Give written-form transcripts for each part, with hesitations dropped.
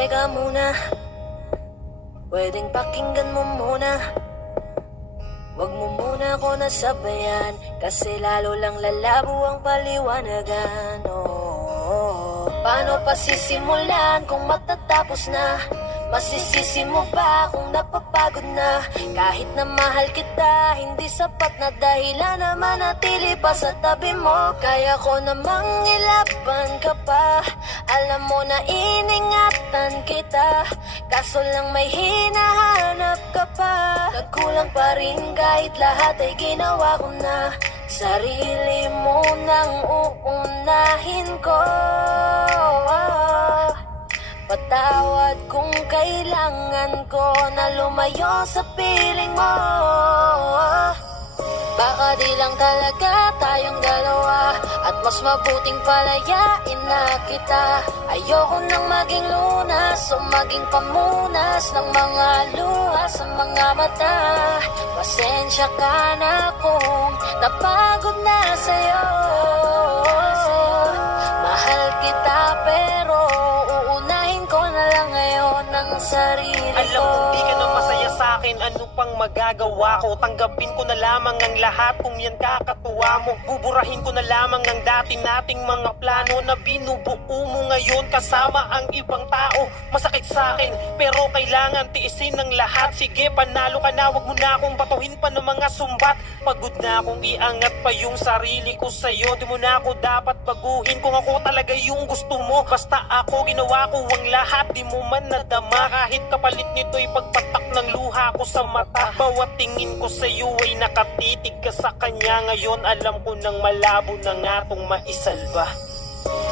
teka muna, pwedeng pakinggan mo muna. Wag mo muna ako nasabayan, kasi lalo lang lalabo ang paliwanagan. Paano pa sisimulan kung matatapos na? Masisisi mo ba kung napapagod na? Kahit na mahal kita, hindi sapat na dahilan na manatili pa sa tabi mo. Kaya ko namang ilaban ka pa, alam mo na iningatan kita, kaso lang may hinahanap ka pa. Nagkulang pa rin kahit lahat ay ginawa ko na. Sarili mo nang uunahin ko. Patawad kung kailangan ko na lumayo sa piling mo. Baka di lang talaga tayong dalawa, at mas mabuting palayain na kita. Ayoko nang maging lunas o maging pamunas ng mga luha sa mga mata. Pasensya ka na kung napagod na sa'yo. Mahal kita pero uunahin ko na lang ngayon ang sarili ko. Alam kong di ka na masaya sa'kin, ano pang magagawa ko? Tanggapin ko na lamang ang lahat kung yan kakatuwa mo. Buburahin ko na lamang ang dati nating mga plano na binubuo mo ngayon kasama ang ibang tao. Masakit sa'kin pero kailangan tiisin ng lahat. Sige, panalo ka na, wag mo na akong batuhin pa ng mga sumbat. Pagod na akong iangat pa yung sarili ko sa'yo. Di mo na ako dapat baguhin kung ako talaga yung gusto mo. Basta ako ginawa ko ang lahat, di mo man nadama. Kahit kapalit nito'y pagpatak ng luha ko sa mata. Bawat tingin ko sa'yo ay nakatitig ka sa kanya. Ngayon alam ko nang malabo na nga tong maisalba.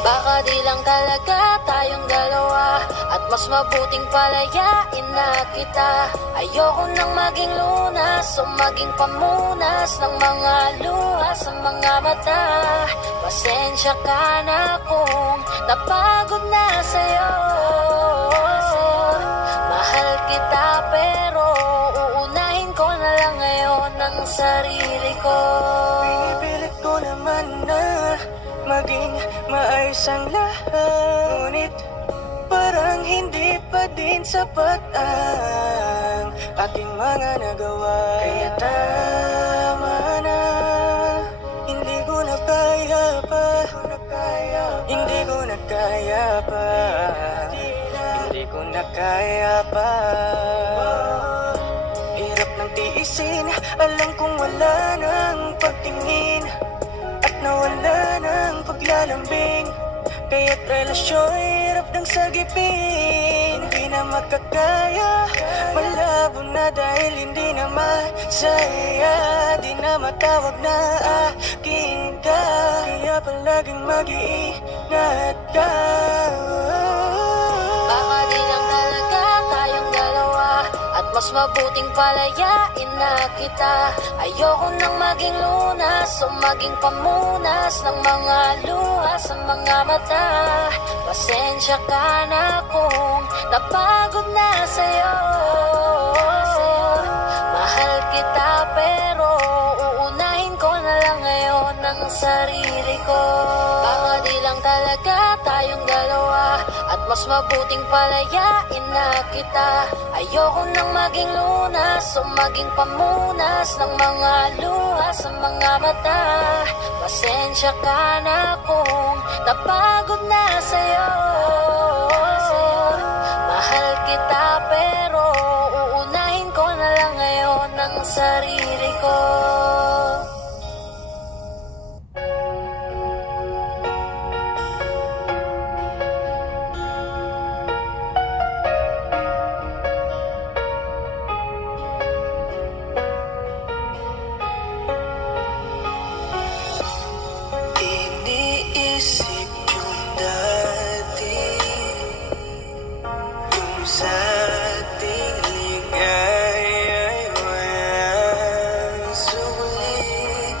Baka di lang talaga tayong dalawa, at mas mabuting palayain na kita. Ayoko nang maging lunas o maging pamunas ng mga luha sa mga mata. Pasensya ka na kung napagod na sa'yo. Mahal kita pero uunahin ko na lang ngayon ang sarili ko. Pinipilit ko naman na maging maayos ang lahat, ngunit parang hindi pa din sapat ang ating mga nagawa. Kaya tama na, hindi ko na kaya pa, hindi ko na kaya pa, hindi ko na kaya pa. Hirap ng tiisin, alam kong wala nang pagtingin at nawala ng paglalambing. Kaya't relasyon hirap ng sagipin. Hindi na makakaya, malabo na dahil hindi na masaya. Di na matawag na akin ka, kaya palaging mag-iingat ka. Baka di lang talaga tayong dalawa, at mas mabuting palayain na kita. Ayoko nang maging lunas o maging pamunas ng mga luha sa mga mata. Pasensya ka na kung napagod na sa'yo. Mahal kita pero uunahin ko na lang ngayon ang sarili ko. Baka di lang talaga tayong dalawa, at mas mabuting palayain na kita. Ayoko nang maging lunas o maging pamunas ng mga luha sa mga mata. Pasensya ka na kung napagod na sa'yo. Mahal kita pero uunahin ko na lang ngayon ang sarili ko. Iniisip yung dati, yung sa ating ligaya'y walang suli.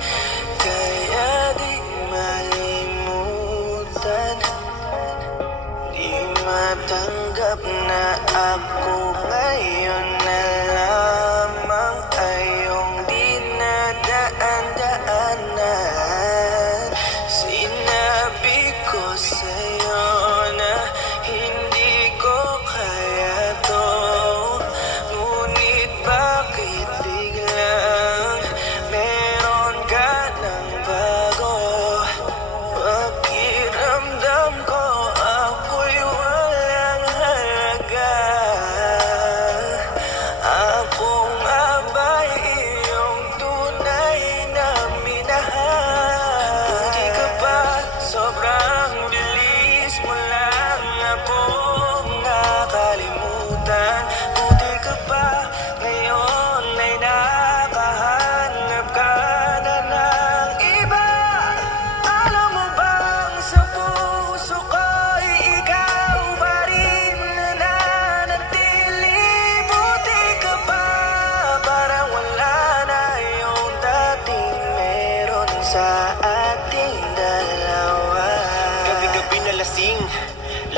Kaya di malimutan, di matanggap na ako ngayon na lamang ay yung dinadaan-daanan. Sinabi ko sa'yo na hindi ko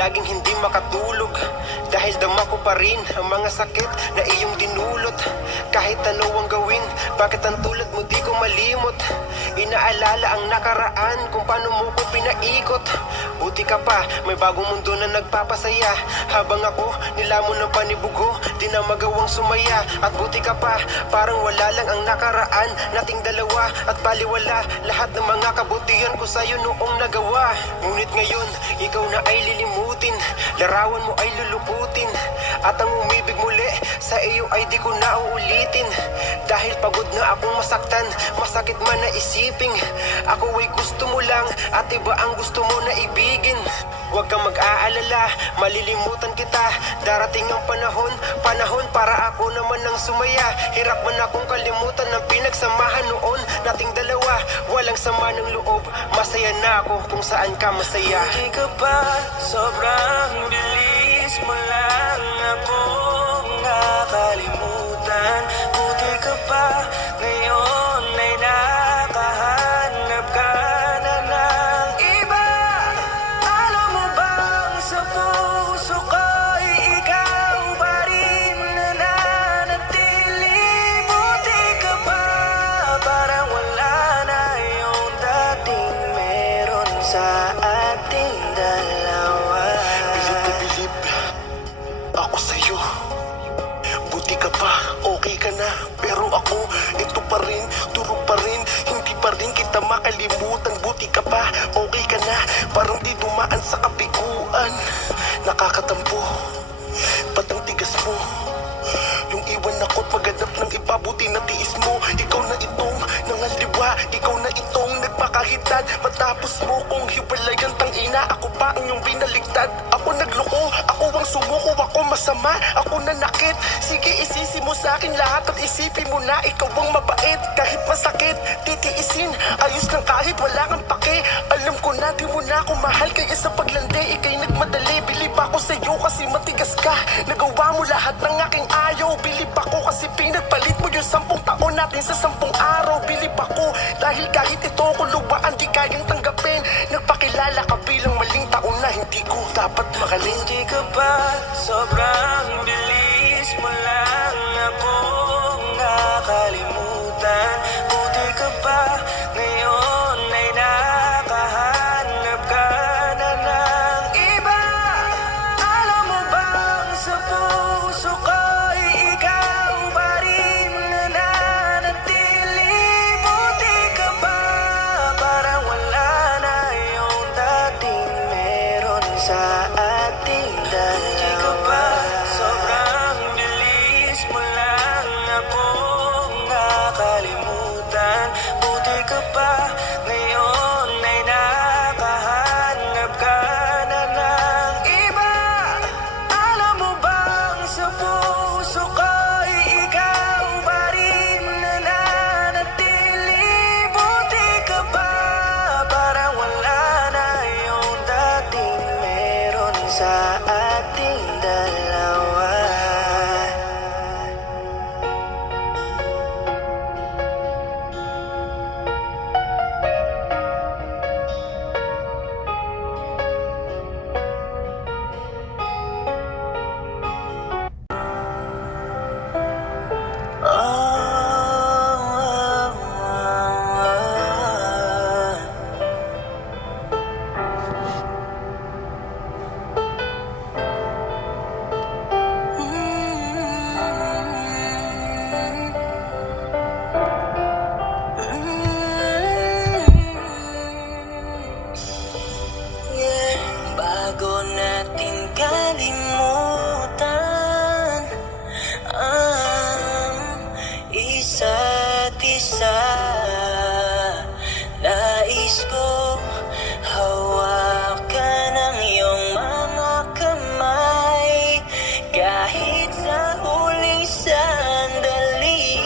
laging hindi makatulog. Dahil dama ko pa rin ang mga sakit na iyong dinulot. Kahit ano ang gawin, bakit ang tulad mo di ko malimot? Inaalala ang nakaraan kung paano mo ko pinaikot. Buti ka pa, may bagong mundo na nagpapasaya. Habang ako, nilamon ng panibugo, di na magawang sumaya. At buti ka pa, parang wala lang ang nakaraan nating dalawa. At baliwala lahat ng mga kabutihan ko sa'yo noong nagawa. Ngunit ngayon, ikaw na ay lilimutin, larawan mo ay lulukutin. At ang umibig muli sa iyo ay di ko na uulitin. Dahil pagod na akong masaktan, masakit man na isiping ako ay gusto mo lang at iba ang gusto mo na ibigin. Huwag kang mag-aalala, malilimutan kita. Darating ang panahon para ako naman ang sumaya. Hirap man akong kalimutan ng pinagsamahan noon nating dalawa. Walang sama ng loob, masaya na ako kung saan ka masaya. Buti ka pa, sobrang bilis mo lang ako nakalimutan. Buti ka pa, ngayon ay nakahanap ka na ng iba. Alam mo bang sa puso ko'y ikaw pa rin nananatili. Buti ka pa, parang wala na yung dating meron sa ating dalawa. Bilib na bilib ako sa'yo. Buti ka pa, okay ka na. Pero ako, ito pa rin, turo pa rin. Hindi pa rin kita makalimutan. Buti ka pa, okay ka na. Parang di dumaan sa kabiguan. Nakakatampo, ba't ang tigas mo? Yung iwan ako't maghanap ng iba, buti na tiis mo. Ikaw na itong nangaliwa, ikaw na itong nagpakahitad. Matapos mo kong hiwalayan, tangina, ako pa ang iyong binaligtad. Ako nagloko, ako ang sumuko, ako masama, ako nanakit. Sige, isisi mo sa akin lahat at isipin mo na ikaw ang mabait. Kahit masakit, titiisin, ayos lang kahit wala kang pake. Alam ko na di mo na ako mahal, kaya sa paglandi ikay nagmadali. Bilib ako sa'yo kasi matigas ka, nagawa mo lahat ng aking ayaw. Bilib ako kasi pinagpalit mo yung 10 taon natin sa 10 araw. Bilib ako dahil kahit ito ko luwaan di kayang tanggapin. Nagpakilala ka bilang maling taon na hindi ko dapat mahalin. Buti ka pa, sobrang bilis mo lang ako nakalimutan. Buti ka pa, ngayon ay nakahanap ka na ng iba. Alam mo bang sa puso ko'y ikaw pa rin nananatili. Buti ka pa, parang wala na yung dating meron sa ating dalawa. Buti ka pa, sobrang bilis mo lang ako nakalimutan. Buti ka pa, ngayon ay nakahanap ka na ng iba. Alam mo bang sa puso ko'y ikaw pa rin nananatili. Buti ka pa, parang wala na yung dating meron sa ating dalawa. Bago natin kalimutan ang isa't isa, nais ko hawakan ang iyong mga kamay. Kahit sa huling sandali,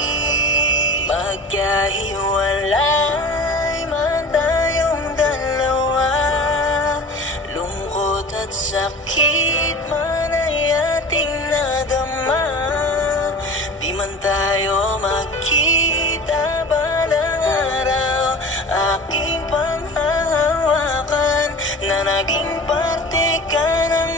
magkahiwalay man tayong dalawa. Lungkot at sakit man ay ating nadama. Di man tayo magkita balang araw, aking panghahawakan na naging parte ka ng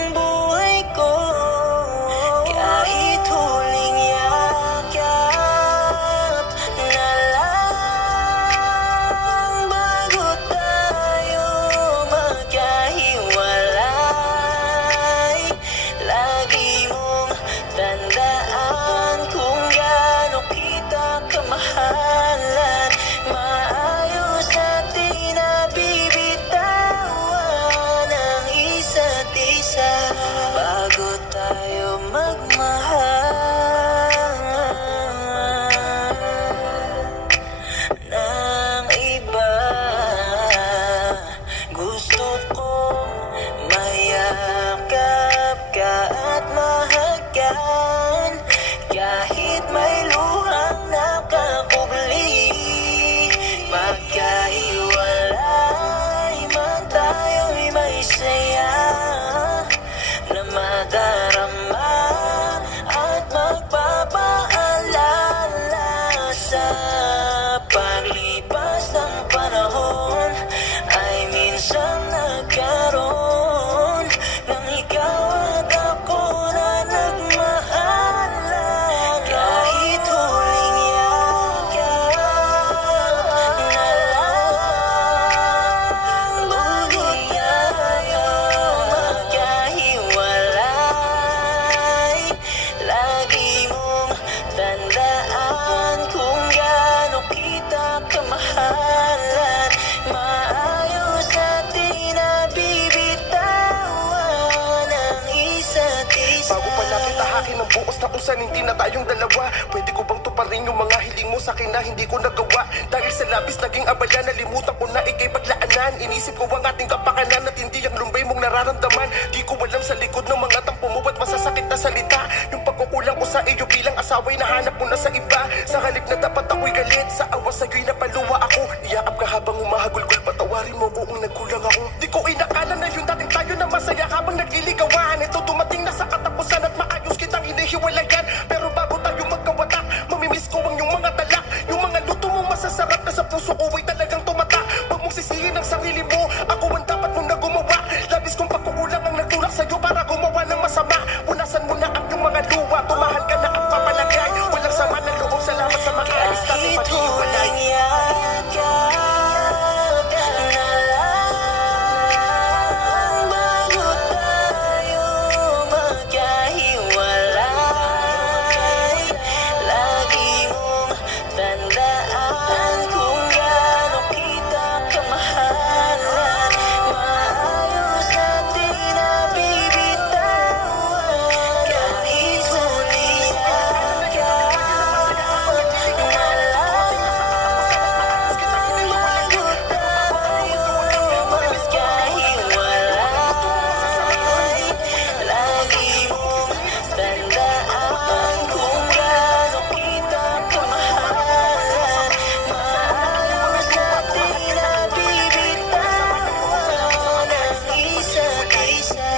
sa akin ang buos na kung saan hindi na tayong dalawa. Pwede ko bang tuparin yung mga hiling mo sa akin na hindi ko nagawa? Dahil sa labis naging abala, nalimutan ko na ikay paglaanan. Inisip ko ang ating kapakanan at hindi ang lumbay mong nararamdaman. Di ko alam sa likod ng mga tampo mo ba't masasakit na salita. Yung pagkukulang ko sa iyo bilang asawa'y nahanap mo na sa iba. Sa halip na dapat ako'y galit, sa awa sa'yo'y napaluwa ako. Iyakap ka habang humahagulgol, patawarin mo ko kung nagkulang ako. Di ko inakala na yung dating tayo na masaya habang nagliligawan. Ito dumating na sa katapusan at maayos kitang hinihiwalayan. Pero bago tayo magkawatak, mamimiss ko ang yung mga talak. Yung mga luto mong masasarap na sa puso ko ay talagang tumatak. Huwag mong sisihin ang sarili mo, ako ang dapat mong nagumawa. Labis kong pagkukulang ang nagtulak sa'yo para gumawa ng masama. Punasan mo na ang iyong mga luwa, tumahal ka na ang papalagay. Walang sama ng loob, salamat sa mga alis natin Kahit pag-iiwalay. walang yakap na lang bago tayo magkahiwalay. Lagi mong tandaan kung gaano kita kamahalan. Maayos natin na bibitawan kahit huli yakap na lang bago tayo magkahiwalay. Lagi mong tandaan kung gaano kita kamahalan. Maayos natin na bibitawan ang isa't isa.